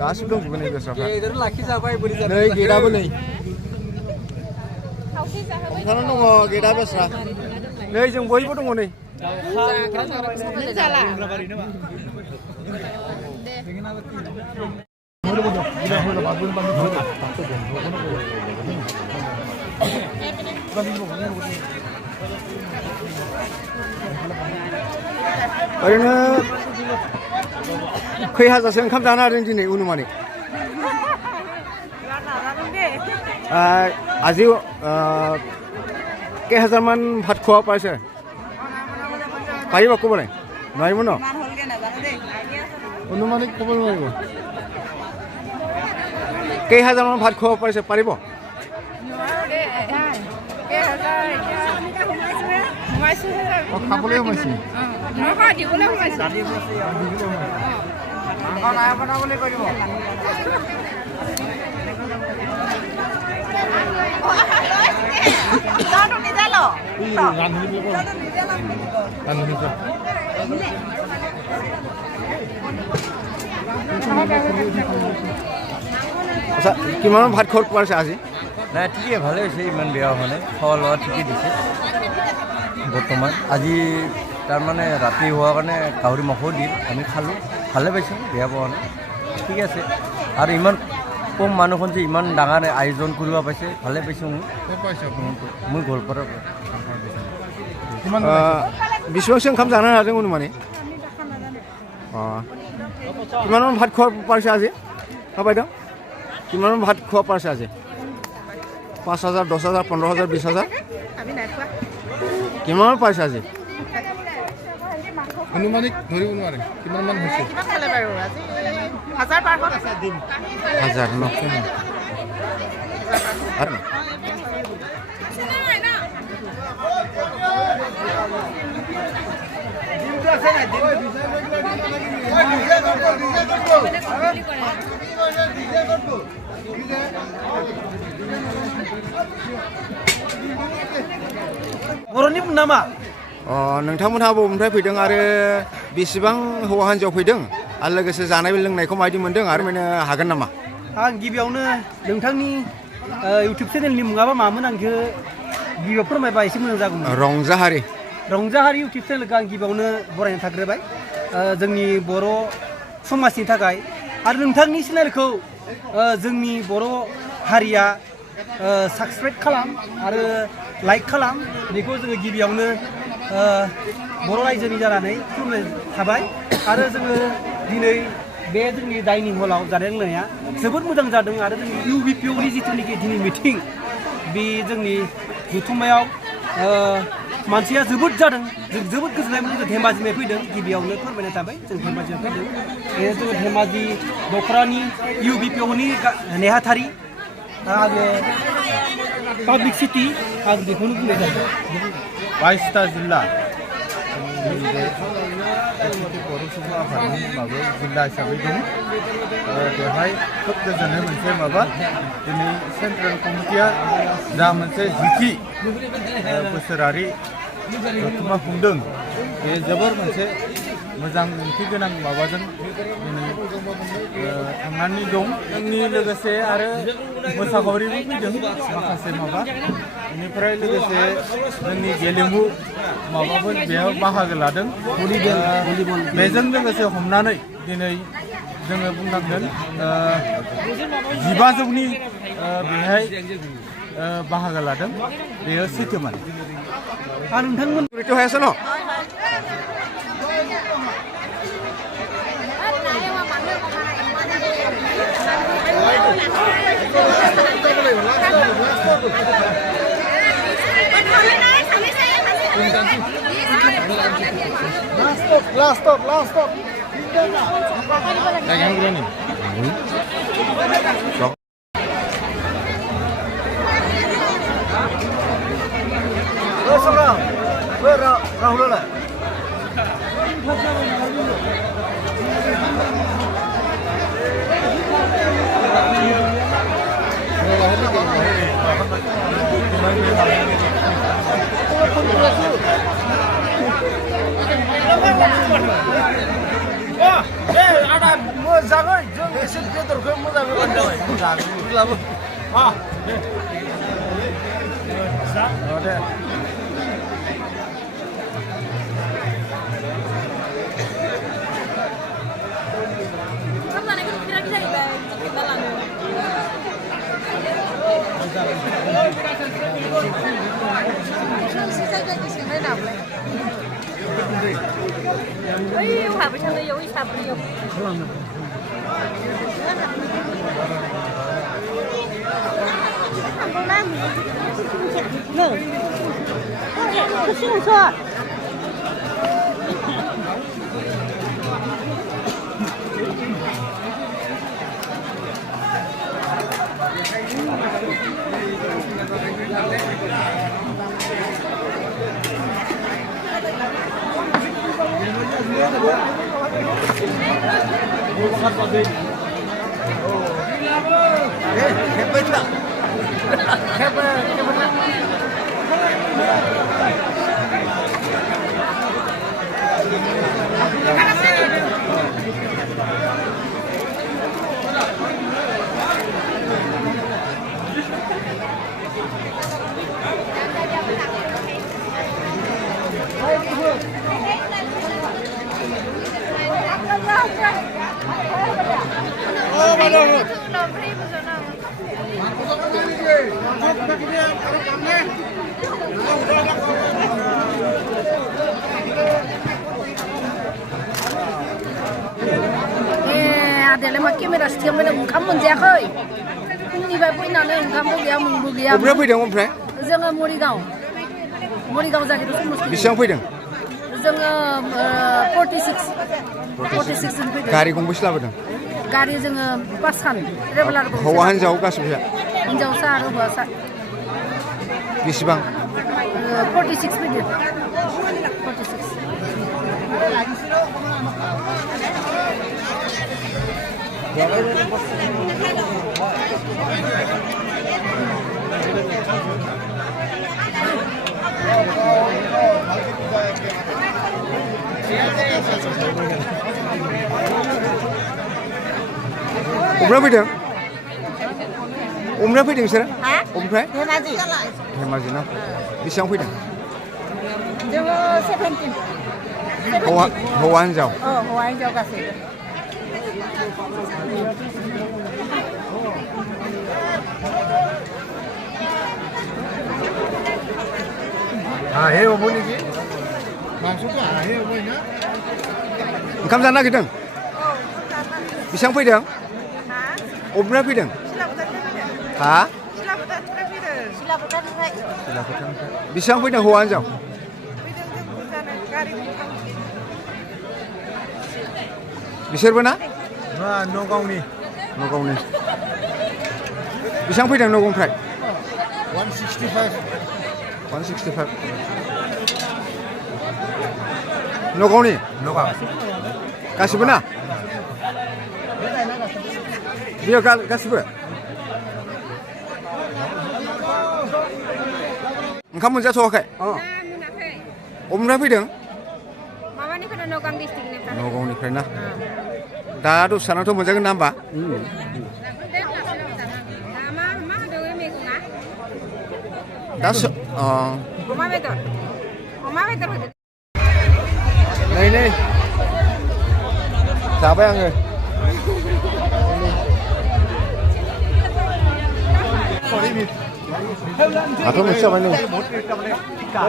गासिबो दंजोबो नै बेस्राफ्रा नै गेटआबो नै हमथानानै दङ गेटआ बेस्रा नै जों बयबो दङ नै ओरैनो खै हाजारसो ओंखाम जानो हादों दिनै अनुमानिक আজি কেইহাজাৰমান ভাত খোৱা পাইছে পাৰিব ক'বলৈ নোৱাৰিব ন অনুমানিক ক'ব নোৱাৰিব কেইহাজাৰমান ভাত খোৱা পাৰিছে পাৰিব খাবলৈ সোমাইছে আচ্ছা কিমান ভাত খোৱা পাৰিছে আজি নাই ঠিকেই ভালে হৈছে ইমান বেয়া হোৱা নাই খোৱা লোৱা ঠিকেই দিছে বৰ্তমান আজি তাৰমানে ৰাতি হোৱাৰ কাৰণে গাহৰি মাংসও দিল আমি খালোঁ ভালে পাইছোঁ বেয়া পোৱা নাই ঠিক আছে আৰু ইমান কম মানুহখন যে ইমান ডাঙৰ আয়োজন কৰিব পাইছে ভালে পাইছোঁ মই গোৱালপাৰা बेसेबांसो ओंखाम जानो हादों अनुमानि किमानमान भात खোৱা পাৰিছে আজি बायद' किमानमान भात खোৱা পাৰিছে আজি 5,000 10,000 15,000 20,000 কিমানমান পাইছে আজি অনুমানিক ধৰিব নোৱাৰে কিমানমান হৈছে হাজাৰ ন बर'नि नामा नोंथांमोनहा बबेनिफ्राय फैदों आरो बेसेबां हौवा हिन्जाव फैदों आरो लोगोसे जानाय लोंनायखौ माबायदि मोनदों आरो माने हागोन नामा आं गिबियावनो नोंथांनि इउटिउब चेनेलनि मुङाबा मामोन आंखौ गिबियाव फोरमायबा एसे मोजां जागौमोन रंजाहारि इउटिउब चेनेलखौ आं गिबियावनो बरायनो थाग्रोबाय जोंनि बर' समाजनि थाखाय आरो नोंथांनि चेनेलखौ जोंनि बर' हारिया साबस्क्राइब खालाम आरो लाइक खालाम बेखौ जोङो गिबियावनो बर' रायजोनि जानानै खुलुमनाय थाबाय आरो जोङो दिनै बे जोंनि डाइनिं हलाव जानाय लोंनाया जोबोद मोजां जादों आरो जोंनि इउबिपिअनि जिथुनिखि दिनै मिटिं बे जोंनि जथुम्मायाव मानसिया जोबोद जादों जों जोबोद गोजोननाय मोनो जों धेमाजिनिफ्राय फैदों गिबियावनो फोरमायनाय थाबाय जों धेमाजिनिफ्राय फैदों जोङो धेमाजि दख'रानि इउबिपिअनि नेहाथारि आङो पाब्लिक सिटि आं बेखौनो बुंनाय जायो 22टा जिल्ला बर' सुबुं आफादनि माबायाव जिल्ला हिसाबै दं बेवहाय खोब गोजोननाय मोनसे माबा दिनै सेन्ट्रेल कमिटिया जा मोनसे जिथि बोसोरारि जथुम्मा खुंदों बे जोबोर मोनसे मोजां ओंथि गोनां माबाजों दिनै थांनानै दं जोंनि लोगोसे आरो मोसाखावरिबो फैदों माखासे माबा बेनिफ्राय लोगोसे जोंनि गेलेमु माबाफोर बेयाव बाहागो लादों बेजों लोगोसे हमनानै दिनै जोङो बुंनांगोन 15,000नि बेहाय बाहागो लादों बेयो सैथोमोन आरो नोंथांमोन हायासै न Last stop. Yang berani. Seorang, Rahul lah. Wah, ada mozaik. एसे बेदरखौ मोजां होबानो जाबाय जागोन दे ôi hòa với thằng ấy dối sạp đi không làm ngừng không xin cho Adalah makin merasa dia mana mungkam menjaga. Ini bapak ini nak mungkam tu dia mungkin. Berapa fैदों ओमफ्राय? Jangan Morigaon jadi tu mesti. बेसेबां फैदों? Jangan 46 fैदों. गारि गंबेसे लाबोदों? Gari jangan pasan. Traveler tu. हौवा हिनजाव गासिबो Hinjausa atau housa. बेसेबां? 46 fैदों. 46. Umrah fैदों? Umrah fैदों नोंसोरो? ओमफ्राय? धेमाजि. धेमाजि ना? बेसेबां फैदों? Jangan 17. हौवा हिनजाव? Houwa hinjau kasih. हे अबनिखि मांसखौ हे अबना ओंखाम जानो नागिरदों? बेसेबां फैदों? अबनिफ्राय फैदों? हा? बेसेबां फैदों हौवा हिनजाव? बिसोरबो ना? नगावनि बेसेबां फैदों नगावनिफ्राय? 165 नगावनि? नगाव गासिबो ना? बेयाव गासिबो? ओंखाम मोनजाथ'वाखै? अबेनिफ्राय फैदों? माबानिफ्राय नगाव डिस्ट्रिक्टनिफ्राय. नगावनिफ्राय ना? दा दसे थानाथ' मोनजागोन ना होमबा? दा अमा बेदर होदो. नै जाबाय आङो. दाथ' मोनसे जाबाय नै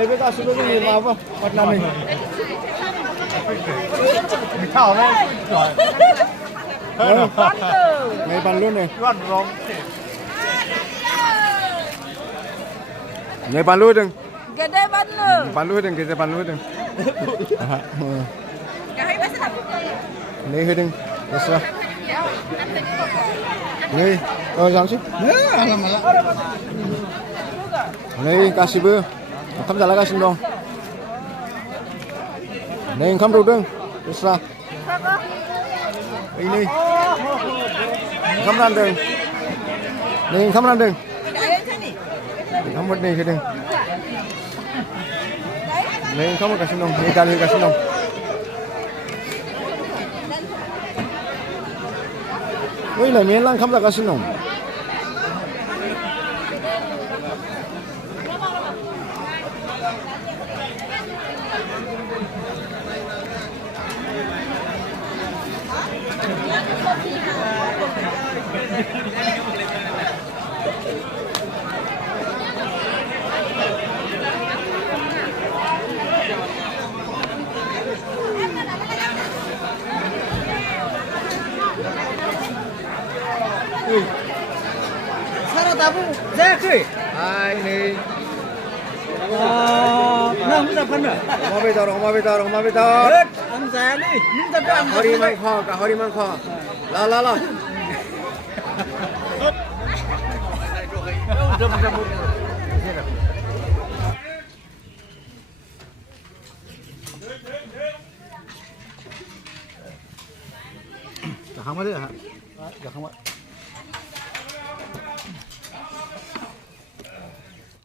बे गासिबो जोंनि माबा पार्टनार नै बानलु नै बानलु होदों. Gede baru. बानलु होदों गेजेर बानलु होदों. नै होदों दस्रा नै जानोसै नै गासिबो ओंखाम जालागासिनो दं. नै ओंखाम दौदों दस्रा नै ओंखाम रानदों. नै ओंखाम रानदों. ओंखामफोर नै होदों. नै ओंखाम होगासिनो दं. नै दालि होगासिनो दं. ओइलाय मेरला ओंखाम जागासिनो दं 사라 다부 자야खै आइ नै ना मोजां फानो अमा बेदर आं जायालै नों जादो आं गाहरि मांख ला ला ला जाखांबाय